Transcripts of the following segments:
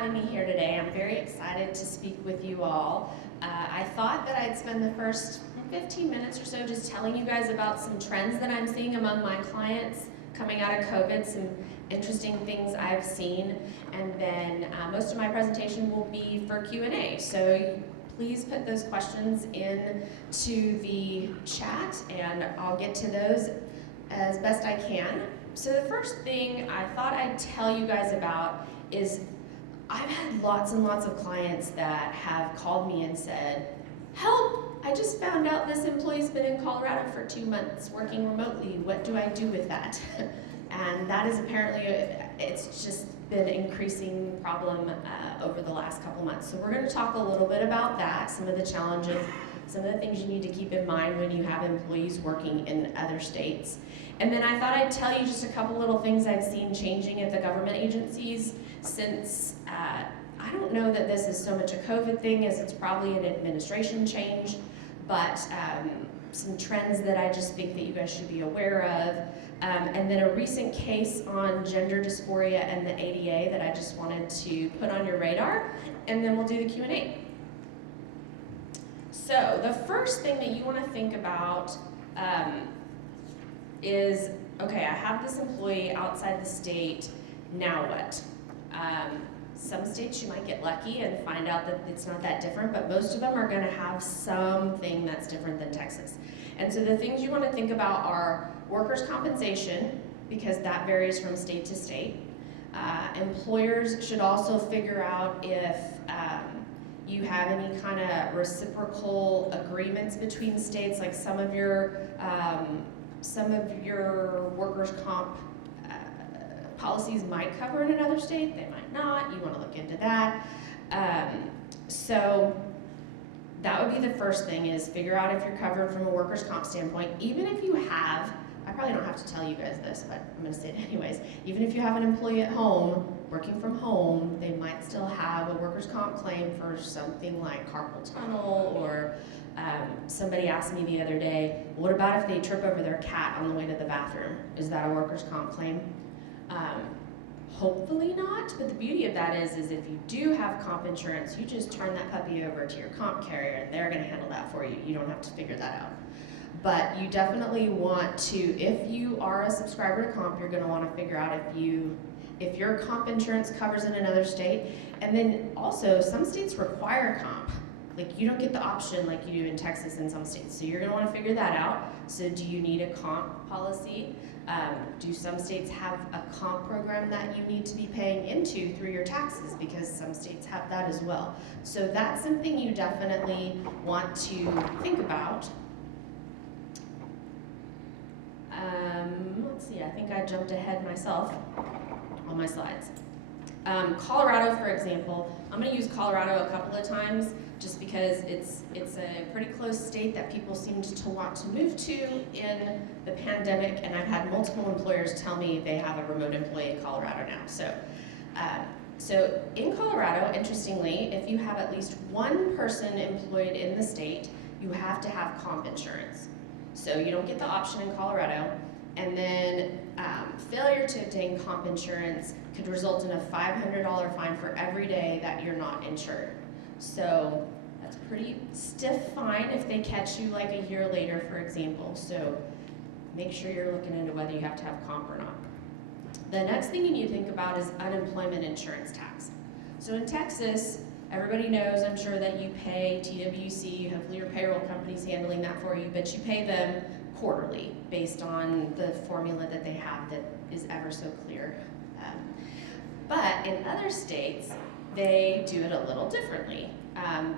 having me here today. I'm very excited to speak with you all. I thought that I'd spend the first 15 minutes or so just telling you guys about some trends that I'm seeing among my clients coming out of COVID, some interesting things I've seen, and then most of my presentation will be for Q&A. So please put those questions into the chat and I'll get to those as best I can. So the first thing I thought I'd tell you guys about is I've had lots and lots of clients that have called me and said, help, I just found out this employee's been in Colorado for 2 months working remotely. What do I do with that? And that is apparently, it's just been an increasing problem over the last couple months. So we're going to talk a little bit about that, some of the challenges, some of the things you need to keep in mind when you have employees working in other states. And then I thought I'd tell you just a couple little things I've seen changing at the government agencies since, I don't know that this is so much a COVID thing as it's probably an administration change, but some trends that I just think that you guys should be aware of. And then a recent case on gender dysphoria and the ADA that I just wanted to put on your radar, and then we'll do the Q&A. So the first thing that you want to think about is, okay, I have this employee outside the state, now what? Some states you might get lucky and find out that it's not that different, but most of them are going to have something that's different than Texas. And so the things you want to think about are workers' compensation, because that varies from state to state. Employers should also figure out if you have any kind of reciprocal agreements between states, like some of your workers' comp policies might cover in another state, they might not. You want to look into that. So that would be the first thing, is figure out if you're covered from a workers' comp standpoint. Even if you have, I probably don't have to tell you guys this, but I'm going to say it anyways. Even if you have an employee at home, working from home, they might still have a workers' comp claim for something like carpal tunnel, or somebody asked me the other day, what about if they trip over their cat on the way to the bathroom? Is that a workers' comp claim? Hopefully not, but the beauty of that is if you do have comp insurance, you just turn that puppy over to your comp carrier and they're going to handle that for you. You don't have to figure that out. But you definitely want to, if you are a subscriber to comp, you're going to want to figure out if your comp insurance covers in another state. And then also, some states require comp. Like, you don't get the option like you do in Texas in some states. So you're going to want to figure that out. So do you need a comp policy? Do some states have a comp program that you need to be paying into through your taxes? Because some states have that as well. So that's something you definitely want to think about. Let's see, I think I jumped ahead myself on my slides. Colorado, for example, I'm going to use Colorado a couple of times just because it's a pretty close state that people seemed to want to move to in the pandemic, and I've had multiple employers tell me they have a remote employee in Colorado now. So in Colorado, interestingly, if you have at least one person employed in the state, you have to have comp insurance. So you don't get the option in Colorado. And then failure to obtain comp insurance could result in a $500 fine for every day that you're not insured. So that's a pretty stiff fine if they catch you like a year later, for example. So make sure you're looking into whether you have to have comp or not. The next thing you need to think about is unemployment insurance tax. So in Texas, everybody knows, I'm sure, that you pay TWC, hopefully your payroll company's handling that for you, but you pay them quarterly based on the formula that they have that is ever so clear. But in other states, they do it a little differently.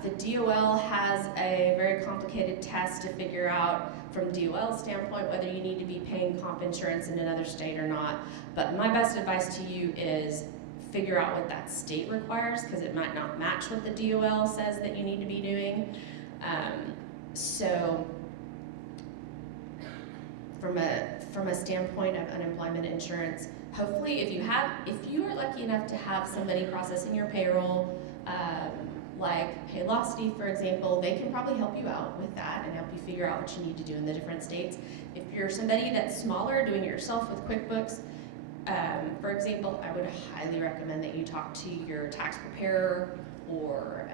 The DOL has a very complicated test to figure out from DOL's standpoint whether you need to be paying comp insurance in another state or not. But my best advice to you is figure out what that state requires, because it might not match what the DOL says that you need to be doing. So from a standpoint of unemployment insurance, hopefully if you are lucky enough to have somebody processing your payroll, like Paylocity, for example, they can probably help you out with that and help you figure out what you need to do in the different states. If you're somebody that's smaller, doing it yourself with QuickBooks, For example, I would highly recommend that you talk to your tax preparer or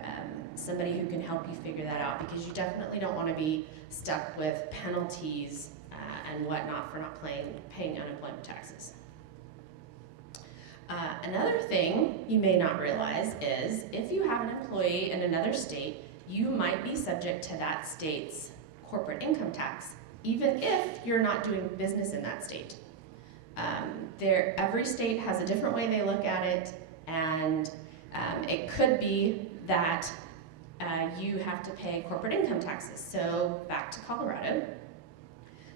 somebody who can help you figure that out, because you definitely don't want to be stuck with penalties and whatnot for not paying unemployment taxes. Another thing you may not realize is if you have an employee in another state, you might be subject to that state's corporate income tax, even if you're not doing business in that state. Every state has a different way they look at it, and it could be that you have to pay corporate income taxes. So back to Colorado.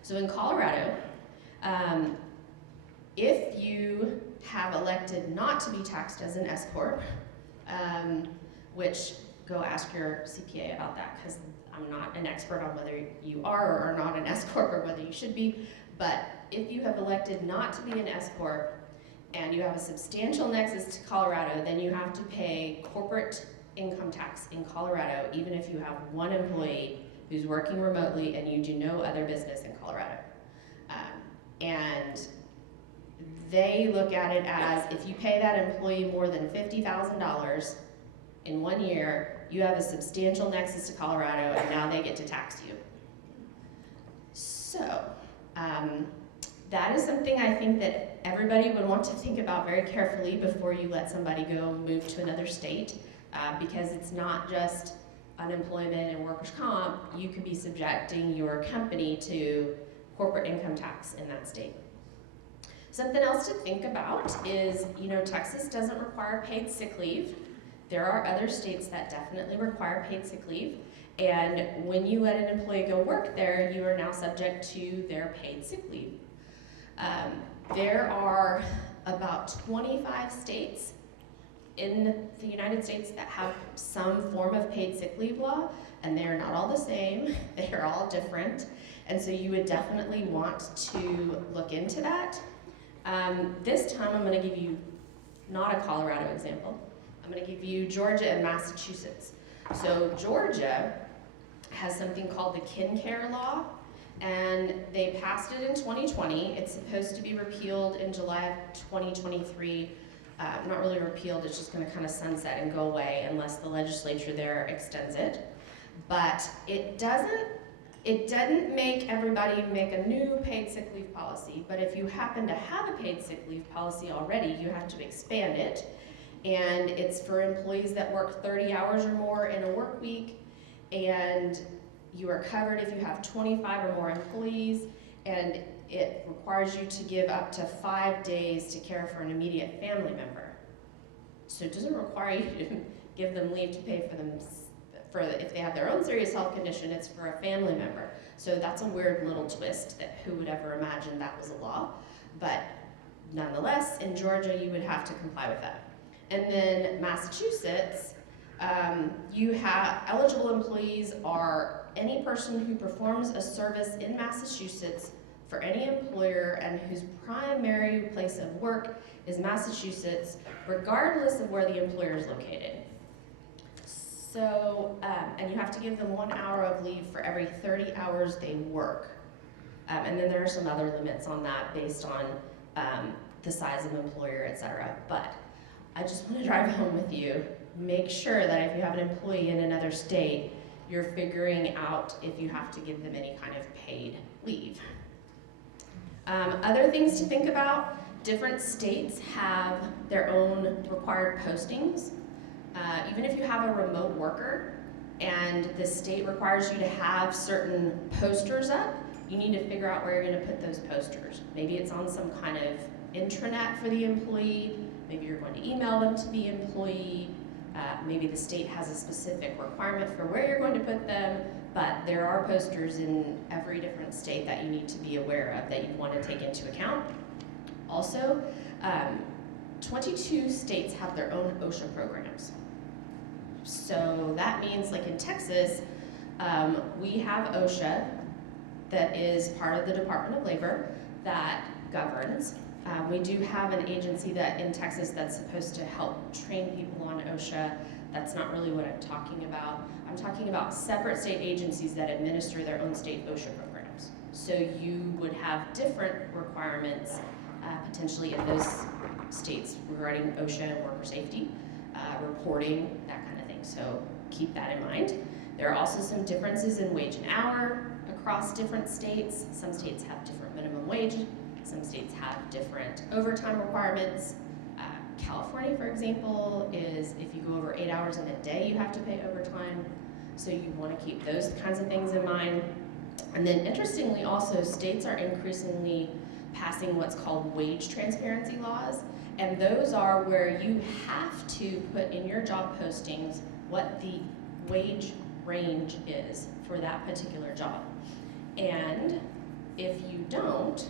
So in Colorado, if you have elected not to be taxed as an S-Corp, which go ask your CPA about that, because I'm not an expert on whether you are or are not an S-Corp or whether you should be, but if you have elected not to be an S-Corp and you have a substantial nexus to Colorado, then you have to pay corporate income tax in Colorado, even if you have one employee who's working remotely and you do no other business in Colorado. And they look at it as if you pay that employee more than $50,000 in 1 year, you have a substantial nexus to Colorado, and now they get to tax you. So that is something I think that everybody would want to think about very carefully before you let somebody go move to another state, because it's not just unemployment and workers' comp. You could be subjecting your company to corporate income tax in that state. Something else to think about is, Texas doesn't require paid sick leave. There are other states that definitely require paid sick leave. And when you let an employee go work there, you are now subject to their paid sick leave. There are about 25 states in the United States that have some form of paid sick leave law, and they are not all the same. They are all different. And so you would definitely want to look into that. This time I'm going to give you not a Colorado example. I'm going to give you Georgia and Massachusetts. So Georgia has something called the Kin Care Law, and they passed it in 2020. It's supposed to be repealed in July of 2023. Not really repealed, it's just going to kind of sunset and go away unless the legislature there extends it. But it doesn't make everybody make a new paid sick leave policy, but if you happen to have a paid sick leave policy already, you have to expand it. And it's for employees that work 30 hours or more in a work week, and you are covered if you have 25 or more employees, and it requires you to give up to 5 days to care for an immediate family member. So it doesn't require you to give them leave to pay for them if they have their own serious health condition. It's for a family member. So that's a weird little twist that who would ever imagine that was a law. But nonetheless, in Georgia, you would have to comply with that. And then Massachusetts, you have eligible employees are any person who performs a service in Massachusetts for any employer and whose primary place of work is Massachusetts, regardless of where the employer is located. So, and you have to give them 1 hour of leave for every 30 hours they work. And then there are some other limits on that based on the size of employer, et cetera. But I just want to drive home with you. Make sure that if you have an employee in another state, you're figuring out if you have to give them any kind of paid leave. Other things to think about, different states have their own required postings. Even if you have a remote worker and the state requires you to have certain posters up, you need to figure out where you're going to put those posters. Maybe it's on some kind of intranet for the employee, maybe you're going to email them to the employee, maybe the state has a specific requirement for where you're going to put them, but there are posters in every different state that you need to be aware of that you want to take into account. Also, 22 states have their own OSHA programs. So that means, like in Texas, we have OSHA that is part of the Department of Labor that governs. We do have an agency that in Texas that's supposed to help train people on OSHA. That's not really what I'm talking about. I'm talking about separate state agencies that administer their own state OSHA programs. So you would have different requirements potentially in those states regarding OSHA and worker safety, reporting, that kind of thing. So keep that in mind. There are also some differences in wage and hour across different states. Some states have different minimum wage. Some states have different overtime requirements. California, for example, is if you go over 8 hours in a day, you have to pay overtime. So you want to keep those kinds of things in mind. And then interestingly also, states are increasingly passing what's called wage transparency laws. And those are where you have to put in your job postings what the wage range is for that particular job. And if you don't,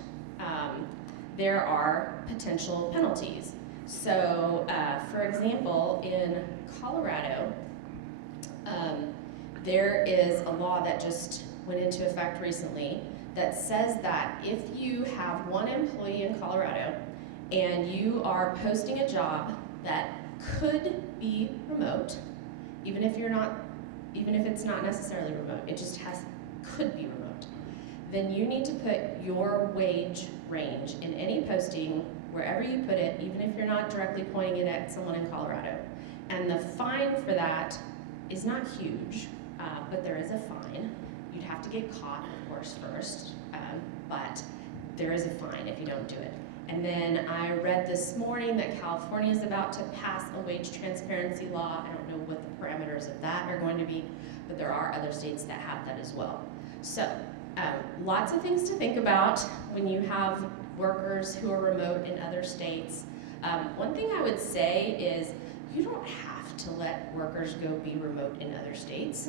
there are potential penalties. So, for example, in Colorado, there is a law that just went into effect recently that says that if you have one employee in Colorado and you are posting a job that could be remote, even if it's not necessarily remote, it just could be remote, then you need to put your wage range in any posting, wherever you put it, even if you're not directly pointing it at someone in Colorado. And the fine for that is not huge, but there is a fine. You'd have to get caught, of course, first, but there is a fine if you don't do it. And then I read this morning that California is about to pass a wage transparency law. I don't know what the parameters of that are going to be, but there are other states that have that as well. So lots of things to think about when you have workers who are remote in other states. One thing I would say is you don't have to let workers go be remote in other states.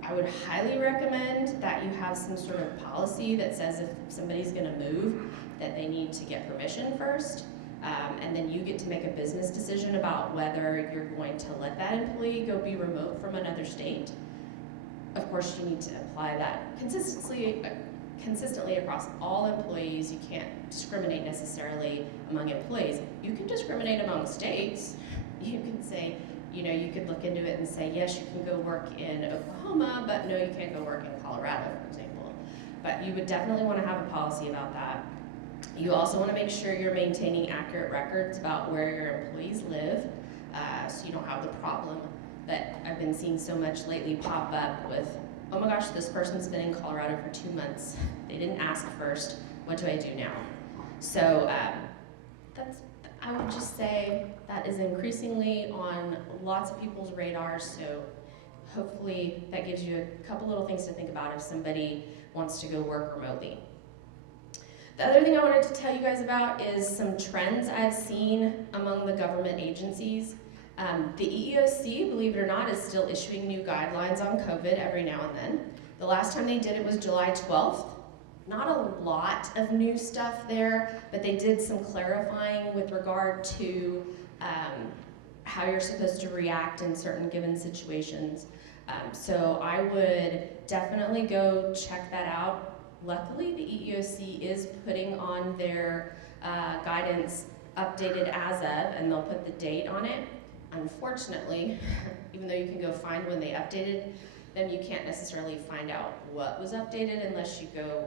I would highly recommend that you have some sort of policy that says if somebody's gonna move, that they need to get permission first, and then you get to make a business decision about whether you're going to let that employee go be remote from another state. Of course, you need to apply that consistently across all employees. You can't discriminate necessarily among employees. You can discriminate among states. You can say, you could look into it and say, yes, you can go work in Oklahoma, but no, you can't go work in Colorado, for example. But you would definitely want to have a policy about that. You also want to make sure you're maintaining accurate records about where your employees live, so you don't have the problem that I've been seeing so much lately pop up with, oh my gosh, this person's been in Colorado for 2 months. They didn't ask first, what do I do now? So I would just say that is increasingly on lots of people's radars, so hopefully that gives you a couple little things to think about if somebody wants to go work remotely. The other thing I wanted to tell you guys about is some trends I've seen among the government agencies. The EEOC, believe it or not, is still issuing new guidelines on COVID every now and then. The last time they did it was July 12th. Not a lot of new stuff there, but they did some clarifying with regard to how you're supposed to react in certain given situations. So I would definitely go check that out. Luckily, the EEOC is putting on their guidance updated as of, and they'll put the date on it. Unfortunately, even though you can go find when they updated them, you can't necessarily find out what was updated unless you go,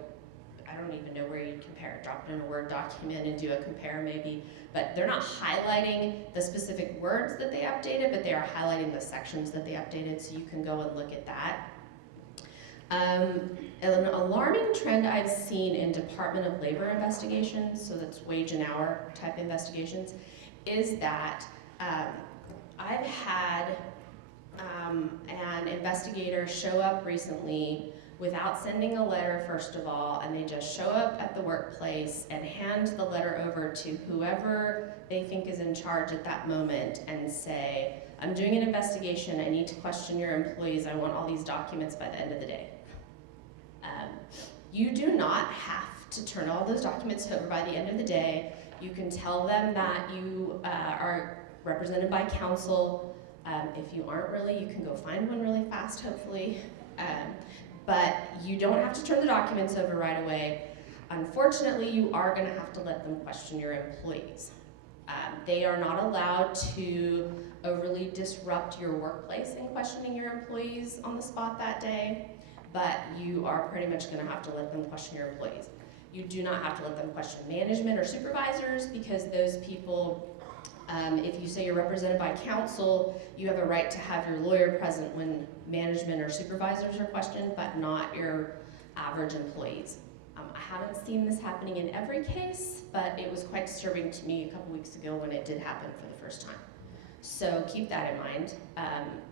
I don't even know where you'd compare it, drop it in a Word document and do a compare maybe, but they're not highlighting the specific words that they updated, but they are highlighting the sections that they updated, so you can go and look at that. An alarming trend I've seen in Department of Labor investigations, so that's wage and hour type investigations, is that I've had an investigator show up recently without sending a letter, first of all, and they just show up at the workplace and hand the letter over to whoever they think is in charge at that moment and say, I'm doing an investigation, I need to question your employees, I want all these documents by the end of the day. You do not have to turn all those documents over by the end of the day. You can tell them that you are represented by counsel. If you aren't really, you can go find one really fast, hopefully. But you don't have to turn the documents over right away. Unfortunately, you are going to have to let them question your employees. They are not allowed to overly disrupt your workplace in questioning your employees on the spot that day. but you are pretty much going to have to let them question your employees. You do not have to let them question management or supervisors, because those people, if you say you're represented by counsel, you have a right to have your lawyer present when management or supervisors are questioned, but not your average employees. I haven't seen this happening in every case, but it was quite disturbing to me a couple weeks ago when it did happen for the first time. So keep that in mind,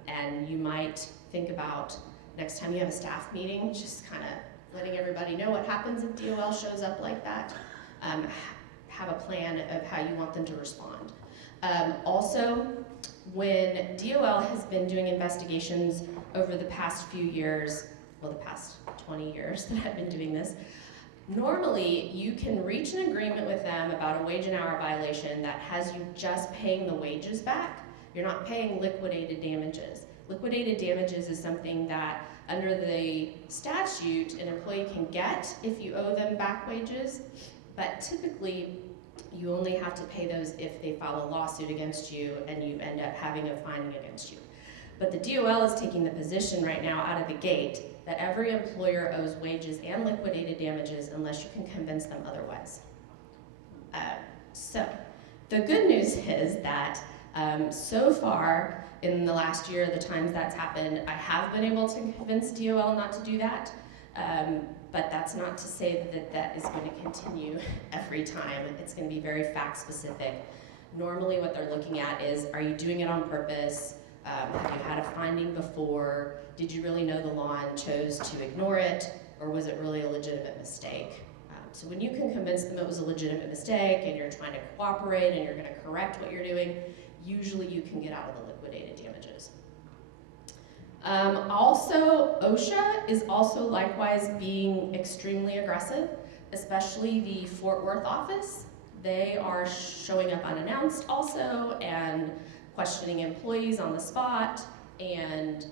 and you might think about next time you have a staff meeting, just kind of letting everybody know what happens if DOL shows up like that. Have a plan of how you want them to respond. Also, when DOL has been doing investigations over the past few years, well, the past 20 years that I've been doing this, normally you can reach an agreement with them about a wage and hour violation that has you just paying the wages back. You're not paying liquidated damages. Liquidated damages is something that under the statute an employee can get if you owe them back wages, but typically you only have to pay those if they file a lawsuit against you and you end up having a finding against you. But the DOL is taking the position right now out of the gate that every employer owes wages and liquidated damages unless you can convince them otherwise. So the good news is that so far in the last year, the times that's happened, I have been able to convince DOL not to do that. But that's not to say that that is going to continue every time. It's going to be very fact specific. Normally what they're looking at is, are you doing it on purpose? Have you had a finding before? Did you really know the law and chose to ignore it? Or was it really a legitimate mistake? So when you can convince them it was a legitimate mistake and you're trying to cooperate and you're going to correct what you're doing, usually you can get out of the liquidated damages. Also, OSHA is also likewise being extremely aggressive, especially the Fort Worth office. They are showing up unannounced also and questioning employees on the spot and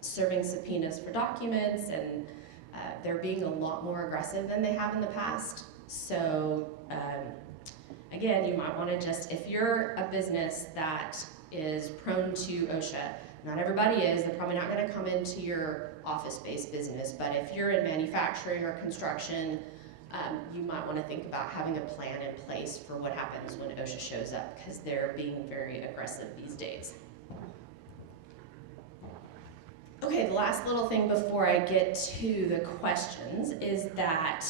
serving subpoenas for documents, and they're being a lot more aggressive than they have in the past. So again, you might want to just, if you're a business that is prone to OSHA, not everybody is, they're probably not going to come into your office-based business, but if you're in manufacturing or construction, you might want to think about having a plan in place for what happens when OSHA shows up, because they're being very aggressive these days. Okay, the last little thing before I get to the questions is that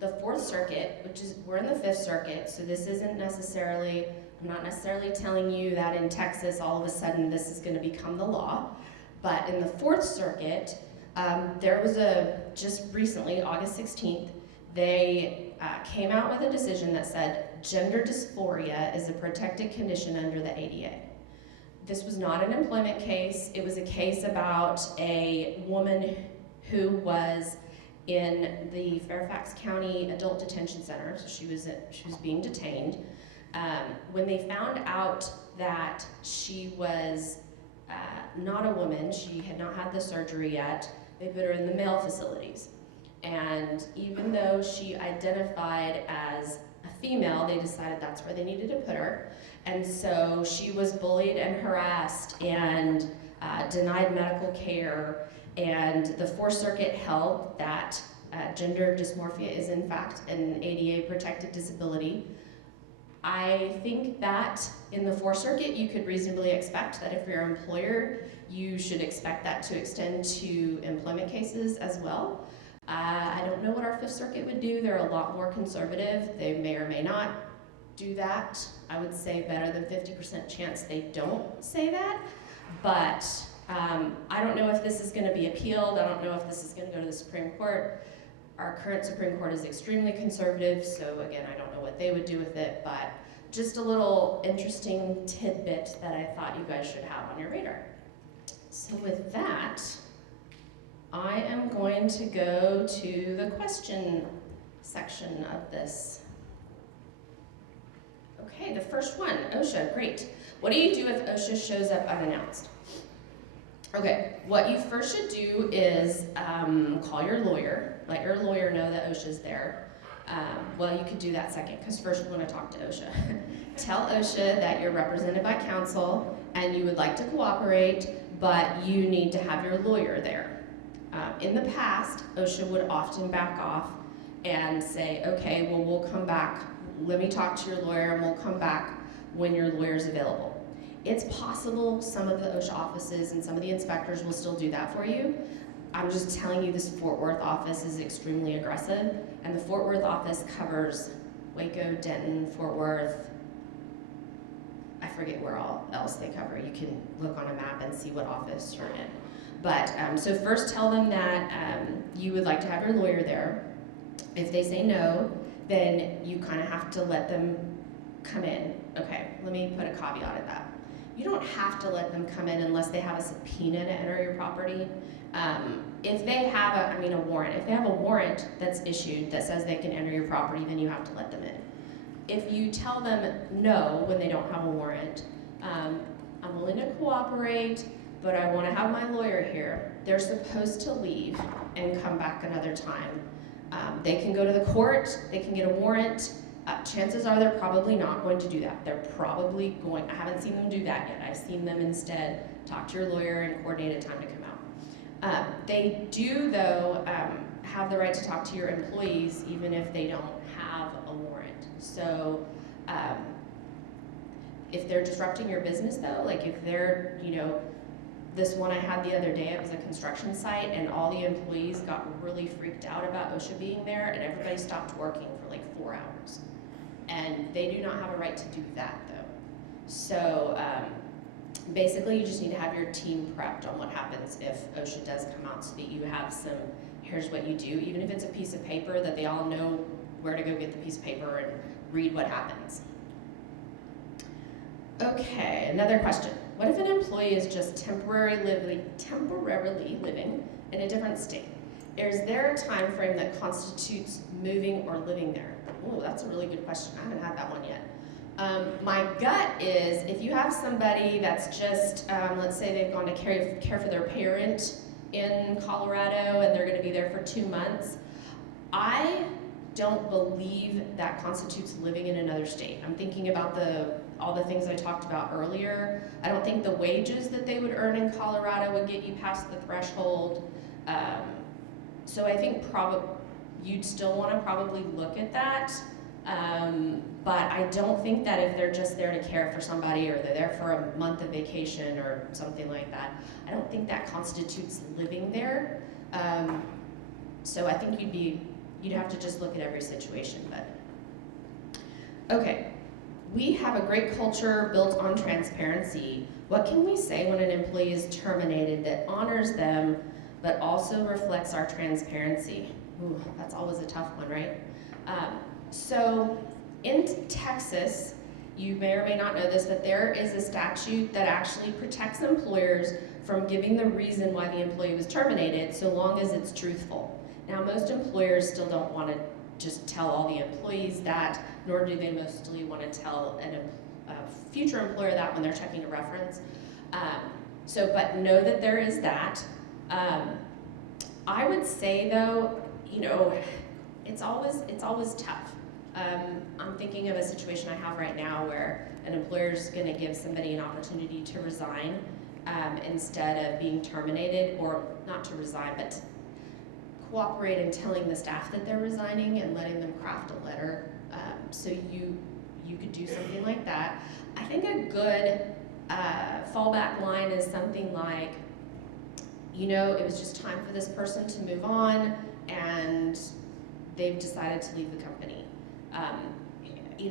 the Fourth Circuit, which is, we're in the Fifth Circuit, so this isn't necessarily, I'm not necessarily telling you that in Texas all of a sudden this is going to become the law, but in the Fourth Circuit, there was just recently, August 16th, they came out with a decision that said gender dysphoria is a protected condition under the ADA. This was not an employment case. It was a case about a woman who was in the Fairfax County Adult Detention Center, so she was being detained. When they found out that she was not a woman, she had not had the surgery yet, they put her in the male facilities. And even though she identified as a female, they decided that's where they needed to put her. And so she was bullied and harassed and denied medical care. And the Fourth Circuit held that gender dysmorphia is in fact an ADA protected disability. I think that in the Fourth Circuit you could reasonably expect that if you're an employer, you should expect that to extend to employment cases as well. I don't know what our Fifth Circuit would do. They're a lot more conservative. They may or may not do that. I would say better than 50% chance they don't say that. But I don't know if this is going to be appealed. I don't know if this is going to go to the Supreme Court. Our current Supreme Court is extremely conservative, so again, I don't know what they would do with it, but just a little interesting tidbit that I thought you guys should have on your radar. So with that, I am going to go to the question section of this. Okay, the first one, OSHA, great. What do you do if OSHA shows up unannounced? Okay, what you first should do is call your lawyer, let your lawyer know that OSHA's there. Well, you could do that second, because first we want to talk to OSHA. Tell OSHA that you're represented by counsel and you would like to cooperate, but you need to have your lawyer there. In the past, OSHA would often back off and say, okay, well, we'll come back. Let me talk to your lawyer and we'll come back when your lawyer's available. It's possible some of the OSHA offices and some of the inspectors will still do that for you. I'm just telling you this Fort Worth office is extremely aggressive, and the Fort Worth office covers Waco, Denton, Fort Worth, I forget where all else they cover. You can look on a map and see what office you're in. But, so first tell them that you would like to have your lawyer there. If they say no, then you kind of have to let them come in. Okay, let me put a caveat at that. You don't have to let them come in unless they have a subpoena to enter your property. If they have a warrant, if they have a warrant that's issued that says they can enter your property, then you have to let them in. If you tell them no when they don't have a warrant, I'm willing to cooperate, but I want to have my lawyer here. They're supposed to leave and come back another time. They can go to the court, they can get a warrant. Chances are they're probably not going to do that. They're probably going, I haven't seen them do that yet. I've seen them instead talk to your lawyer and coordinate a time to come out. They do, though, have the right to talk to your employees even if they don't have a warrant. So if they're disrupting your business, though, like if they're, this one I had the other day, it was a construction site, and all the employees got really freaked out about OSHA being there, and everybody stopped working for like 4 hours. And they do not have a right to do that, though. So basically, you just need to have your team prepped on what happens if OSHA does come out, so that you have some, here's what you do, even if it's a piece of paper, that they all know where to go get the piece of paper and read what happens. Okay, another question. What if an employee is just temporarily living in a different state? Is there a time frame that constitutes moving or living there? Oh, that's a really good question. I haven't had that one yet. My gut is if you have somebody that's just, let's say they've gone to care for their parent in Colorado and they're going to be there for 2 months, I don't believe that constitutes living in another state. I'm thinking about all the things I talked about earlier. I don't think the wages that they would earn in Colorado would get you past the threshold. So I think you'd still want to probably look at that. But I don't think that if they're just there to care for somebody or they're there for a month of vacation or something like that, I don't think that constitutes living there. So I think you'd have to just look at every situation. But okay, we have a great culture built on transparency. What can we say when an employee is terminated that honors them but also reflects our transparency? Ooh, that's always a tough one, right? So in Texas, you may or may not know this, but there is a statute that actually protects employers from giving the reason why the employee was terminated, so long as it's truthful. Now, most employers still don't want to just tell all the employees that, nor do they mostly want to tell a future employer that when they're checking a reference. But know that there is that. I would say, though, it's always tough. I'm thinking of a situation I have right now where an employer is going to give somebody an opportunity to resign instead of being terminated, or not to resign, but to cooperate in telling the staff that they're resigning and letting them craft a letter. So you could do something like that. I think a good fallback line is something like, it was just time for this person to move on, and they've decided to leave the company.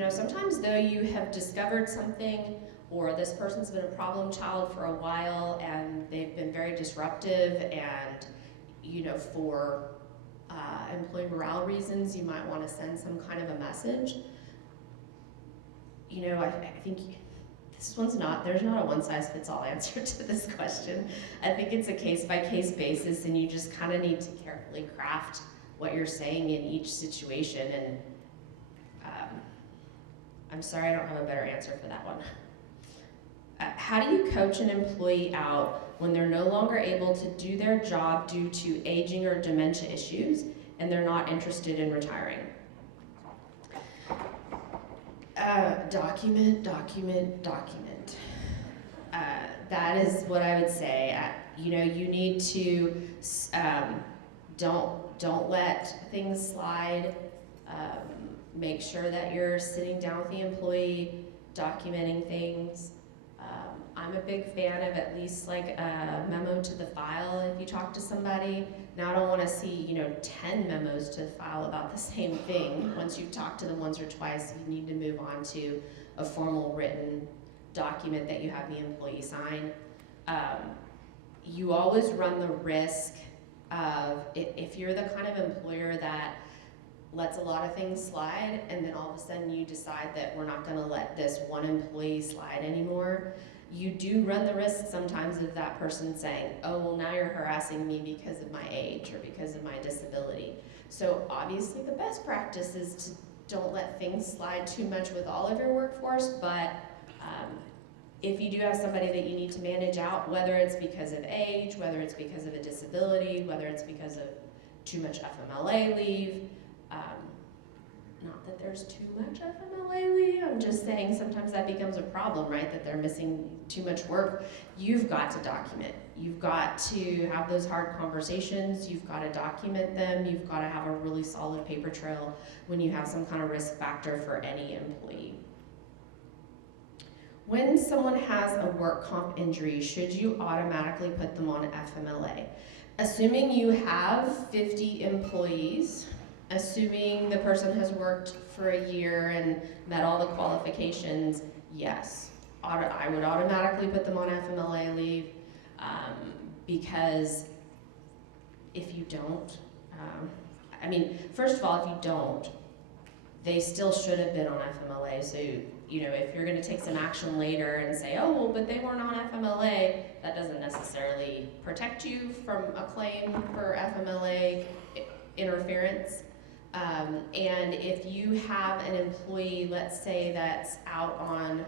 Sometimes though you have discovered something, or this person's been a problem child for a while, and they've been very disruptive, and for employee morale reasons, you might want to send some kind of a message. I think there's not a one-size-fits-all answer to this question. I think it's a case-by-case basis, and you just kind of need to carefully craft what you're saying in each situation. And I'm sorry, I don't have a better answer for that one. How do you coach an employee out when they're no longer able to do their job due to aging or dementia issues, and they're not interested in retiring? Document. That is what I would say. You know, you need to don't let things slide. Make sure that you're sitting down with the employee, documenting things. I'm a big fan of at least like a memo to the file if you talk to somebody. Now I don't want to see, you know, 10 memos to the file about the same thing. Once you've talked to them once or twice, you need to move on to a formal written document that you have the employee sign. You always run the risk of, if you're the kind of employer that lets a lot of things slide and then all of a sudden you decide that we're not going to let this one employee slide anymore, you do run the risk sometimes of that person saying, oh, well, now you're harassing me because of my age or because of my disability. So obviously the best practice is to don't let things slide too much with all of your workforce, but if you do have somebody that you need to manage out, whether it's because of age, whether it's because of a disability, whether it's because of too much FMLA leave, not that there's too much FMLA leave, I'm just saying sometimes that becomes a problem, right? That they're missing too much work. You've got to document. You've got to have those hard conversations. You've got to document them. You've got to have a really solid paper trail when you have some kind of risk factor for any employee. When someone has a work comp injury, should you automatically put them on FMLA? Assuming you have 50 employees, assuming the person has worked for a year and met all the qualifications, yes. I would automatically put them on FMLA leave because if you don't, I mean, first of all, if you don't, they still should have been on FMLA. So, you know, if you're going to take some action later and say, oh, well, but they weren't on FMLA, that doesn't necessarily protect you from a claim for FMLA interference. And if you have an employee, let's say, that's out on,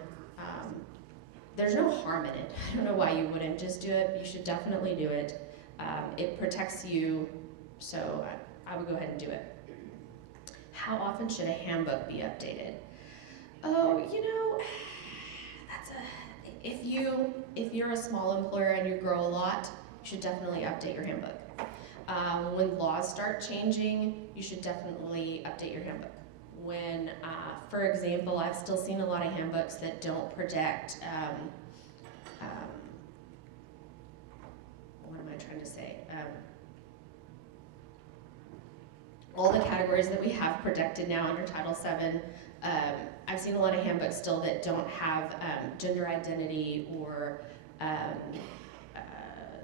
there's no harm in it. I don't know why you wouldn't just do it. You should definitely do it. It protects you, so I would go ahead and do it. How often should a handbook be updated? Oh, you know, if you're a small employer and you grow a lot, you should definitely update your handbook. When laws start changing, you should definitely update your handbook. When, for example, I've still seen a lot of handbooks that don't protect, what am I trying to say? All the categories that we have protected now under Title VII, I've seen a lot of handbooks still that don't have gender identity or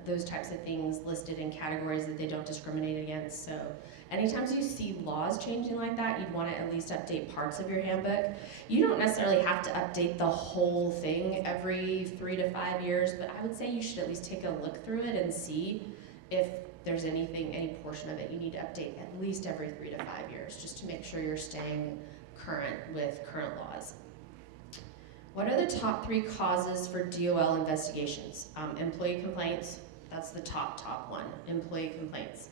those types of things listed in categories that they don't discriminate against. So anytime you see laws changing like that, you'd want to at least update parts of your handbook. You don't necessarily have to update the whole thing every 3 to 5 years, but I would say you should at least take a look through it and see if there's any portion of it you need to update at least every 3 to 5 years, just to make sure you're staying current with current laws. What are the top 3 causes for DOL investigations? Employee complaints, that's the top one, employee complaints.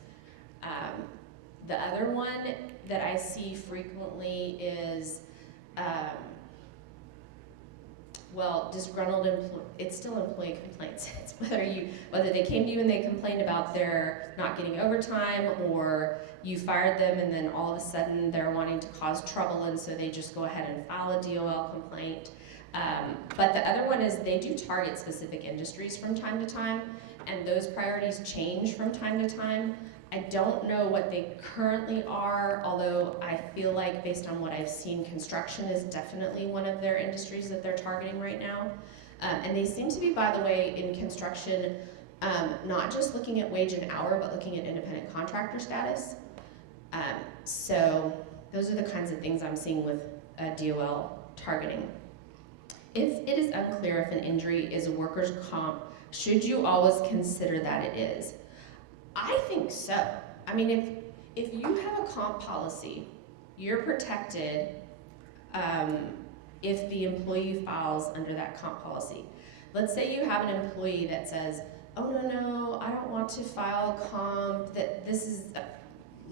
The other one that I see frequently is, well, disgruntled it's still employee complaints. It's whether they came to you and they complained about their not getting overtime, or you fired them and then all of a sudden they're wanting to cause trouble and so they just go ahead and file a DOL complaint. But the other one is they do target specific industries from time to time, and those priorities change from time to time. I don't know what they currently are, although I feel like based on what I've seen, construction is definitely one of their industries that they're targeting right now. And they seem to be, by the way, in construction, not just looking at wage and hour, but looking at independent contractor status. So those are the kinds of things I'm seeing with DOL targeting. If it is unclear if an injury is a workers' comp, should you always consider that it is? I think so. I mean, if you have a comp policy, you're protected if the employee files under that comp policy. Let's say you have an employee that says, oh no, I don't want to file comp, that this is,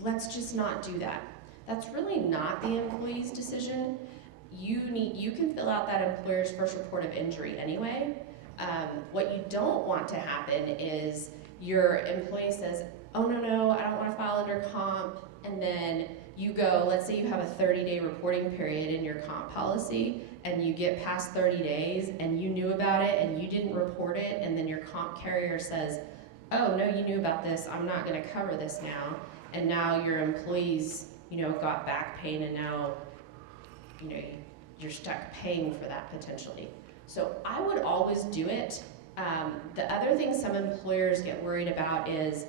let's just not do that. That's really not the employee's decision. You can fill out that employer's first report of injury anyway, What you don't want to happen is your employee says, oh no, I don't want to file under comp, and then you go, let's say you have a 30-day reporting period in your comp policy, and you get past 30 days, and you knew about it, and you didn't report it, and then your comp carrier says, oh no, you knew about this, I'm not gonna cover this now, and now your employees, got back pain, and now, you're stuck paying for that potentially. So I would always do it. The other thing some employers get worried about is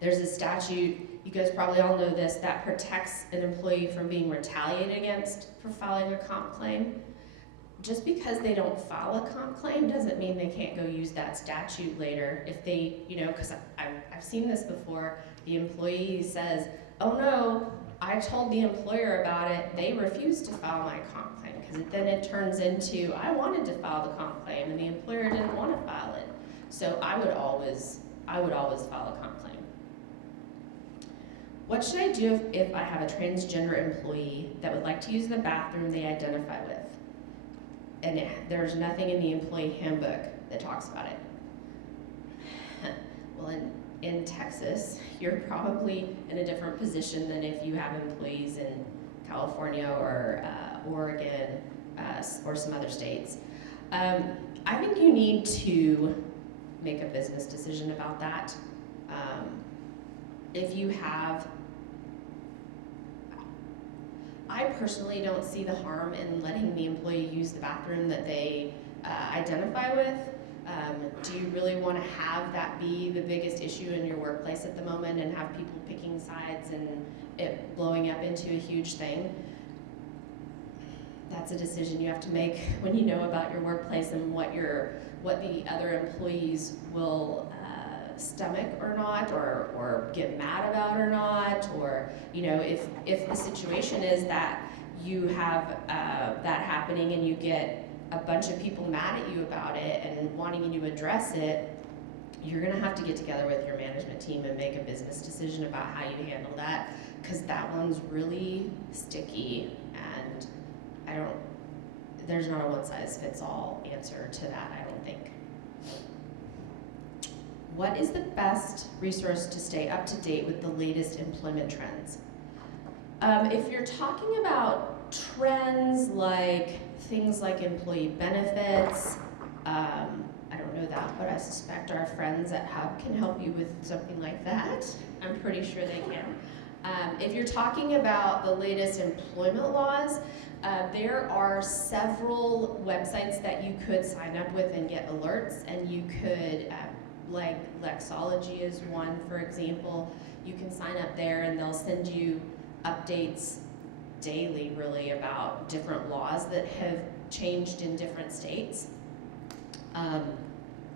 there's a statute, you guys probably all know this, that protects an employee from being retaliated against for filing a comp claim. Just because they don't file a comp claim doesn't mean they can't go use that statute later. If they, because I've seen this before, the employee says, oh no, I told the employer about it, they refused to file my comp claim, because then it turns into, I wanted to file the comp claim and the employer didn't want to file it. So I would always file a comp claim. What should I do if I have a transgender employee that would like to use the bathroom they identify with? And there's nothing in the employee handbook that talks about it. Well, in Texas, you're probably in a different position than if you have employees in California or Oregon or some other states. I think you need to make a business decision about that. If you have, I personally don't see the harm in letting the employee use the bathroom that they identify with. Do you really want to have that be the biggest issue in your workplace at the moment and have people picking sides and it blowing up into a huge thing? That's a decision you have to make when you know about your workplace and what the other employees will stomach or not, or get mad about or not, or if the situation is that you have that happening and you get a bunch of people mad at you about it and wanting you to address it, you're gonna have to get together with your management team and make a business decision about how you handle that, because that one's really sticky, and there's not a one-size-fits-all answer to that, I don't think. What is the best resource to stay up to date with the latest employment trends? If you're talking about trends like things like employee benefits, I don't know that, but I suspect our friends at Hub can help you with something like that. I'm pretty sure they can. If you're talking about the latest employment laws, there are several websites that you could sign up with and get alerts, and you could, like Lexology is one, for example. You can sign up there and they'll send you updates daily, really, about different laws that have changed in different states.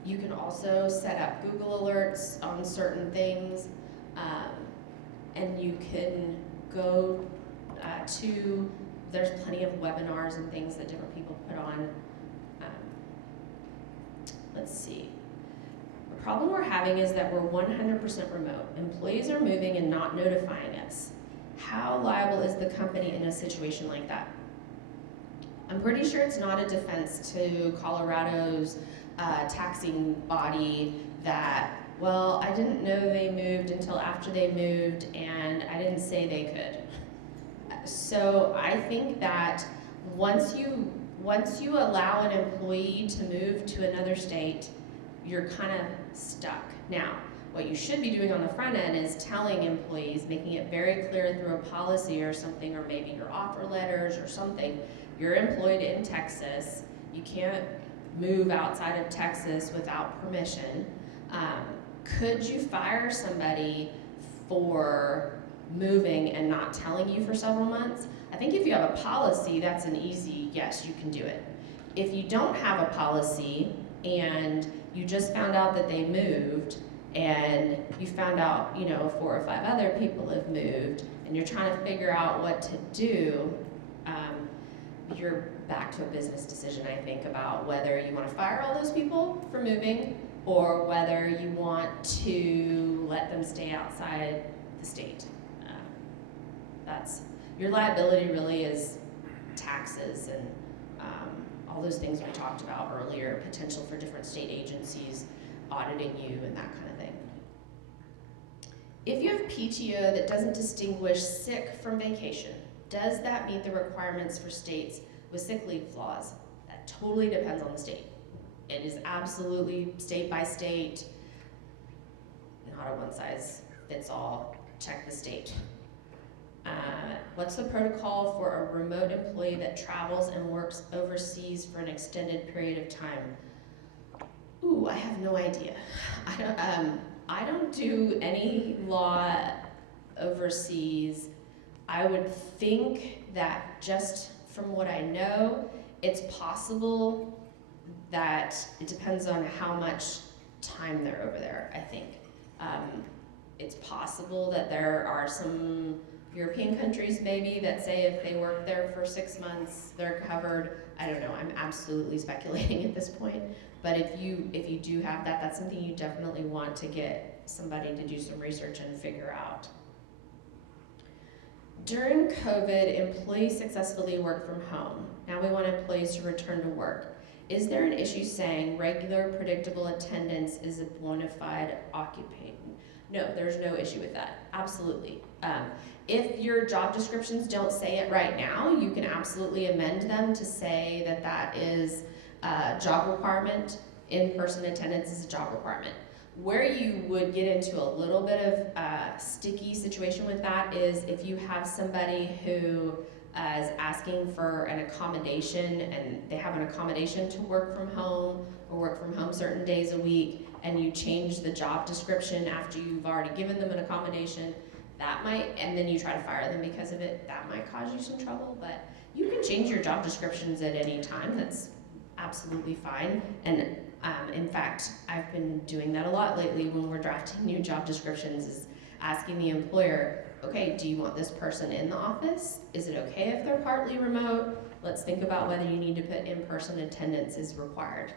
You can also set up Google alerts on certain things, and you can go there's plenty of webinars and things that different people put on. Let's see. The problem we're having is that we're 100% remote. Employees are moving and not notifying us. How liable is the company in a situation like that? I'm pretty sure it's not a defense to Colorado's taxing body that, well, I didn't know they moved until after they moved and I didn't say they could. So I think that once you allow an employee to move to another state, you're kind of stuck. Now, what you should be doing on the front end is telling employees, making it very clear through a policy or something, or maybe your offer letters or something, you're employed in Texas, you can't move outside of Texas without permission. Could you fire somebody for moving and not telling you for several months? I think if you have a policy, that's an easy yes, you can do it. If you don't have a policy and you just found out that they moved and you found out, 4 or 5 other people have moved and you're trying to figure out what to do, you're back to a business decision, I think, about whether you want to fire all those people for moving or whether you want to let them stay outside the state. Your liability really is taxes and all those things we talked about earlier, potential for different state agencies auditing you and that kind of thing. If you have PTO that doesn't distinguish sick from vacation, does that meet the requirements for states with sick leave laws? That totally depends on the state. It is absolutely state by state, not a one size fits all, check the state. What's the protocol for a remote employee that travels and works overseas for an extended period of time? Ooh, I have no idea. I don't do any law overseas. I would think that just from what I know, it's possible that it depends on how much time they're over there, I think. It's possible that there are some European countries maybe that say if they work there for 6 months, they're covered. I don't know, I'm absolutely speculating at this point. But if you do have that, that's something you definitely want to get somebody to do some research and figure out. During COVID, employees successfully worked from home. Now we want employees to return to work. Is there an issue saying regular, predictable attendance is a bona fide occupation? No, there's no issue with that, absolutely. If your job descriptions don't say it right now, you can absolutely amend them to say that that is a job requirement. In-person attendance is a job requirement. Where you would get into a little bit of a sticky situation with that is if you have somebody who is asking for an accommodation and they have an accommodation to work from home or work from home certain days a week, and you change the job description after you've already given them an accommodation, that might, and then you try to fire them because of it, that might cause you some trouble. But you can change your job descriptions at any time. That's absolutely fine. And in fact, I've been doing that a lot lately when we're drafting new job descriptions, is asking the employer, okay, do you want this person in the office? Is it okay if they're partly remote? Let's think about whether you need to put in-person attendance is required.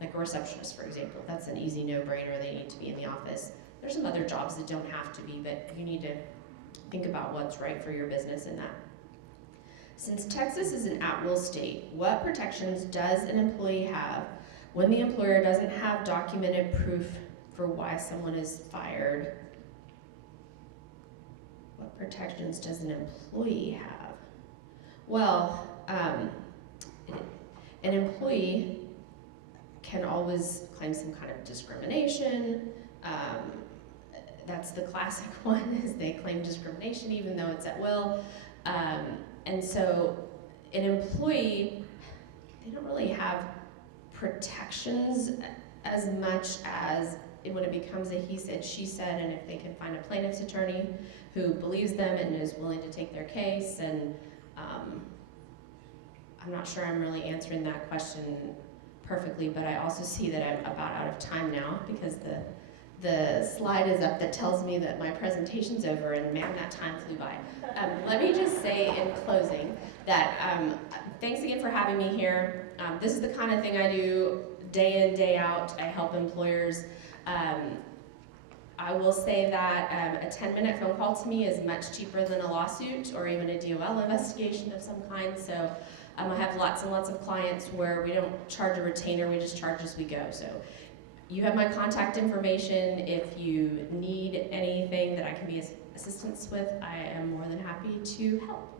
Like a receptionist, for example, that's an easy no-brainer, they need to be in the office. There's some other jobs that don't have to be, but you need to think about what's right for your business in that. Since Texas is an at-will state, what protections does an employee have when the employer doesn't have documented proof for why someone is fired? What protections does an employee have? Well, an employee can always claim some kind of discrimination. That's the classic one, is they claim discrimination even though it's at will. And so an employee, they don't really have protections as much as when it becomes a he said, she said, and if they can find a plaintiff's attorney who believes them and is willing to take their case. And I'm not sure I'm really answering that question perfectly, but I also see that I'm about out of time now because the slide is up that tells me that my presentation's over, and man, that time flew by. Let me just say in closing that thanks again for having me here. This is the kind of thing I do day in, day out. I help employers. I will say that a 10-minute phone call to me is much cheaper than a lawsuit or even a DOL investigation of some kind. So I have lots and lots of clients where we don't charge a retainer, we just charge as we go. So you have my contact information. If you need anything that I can be assistance with, I am more than happy to help.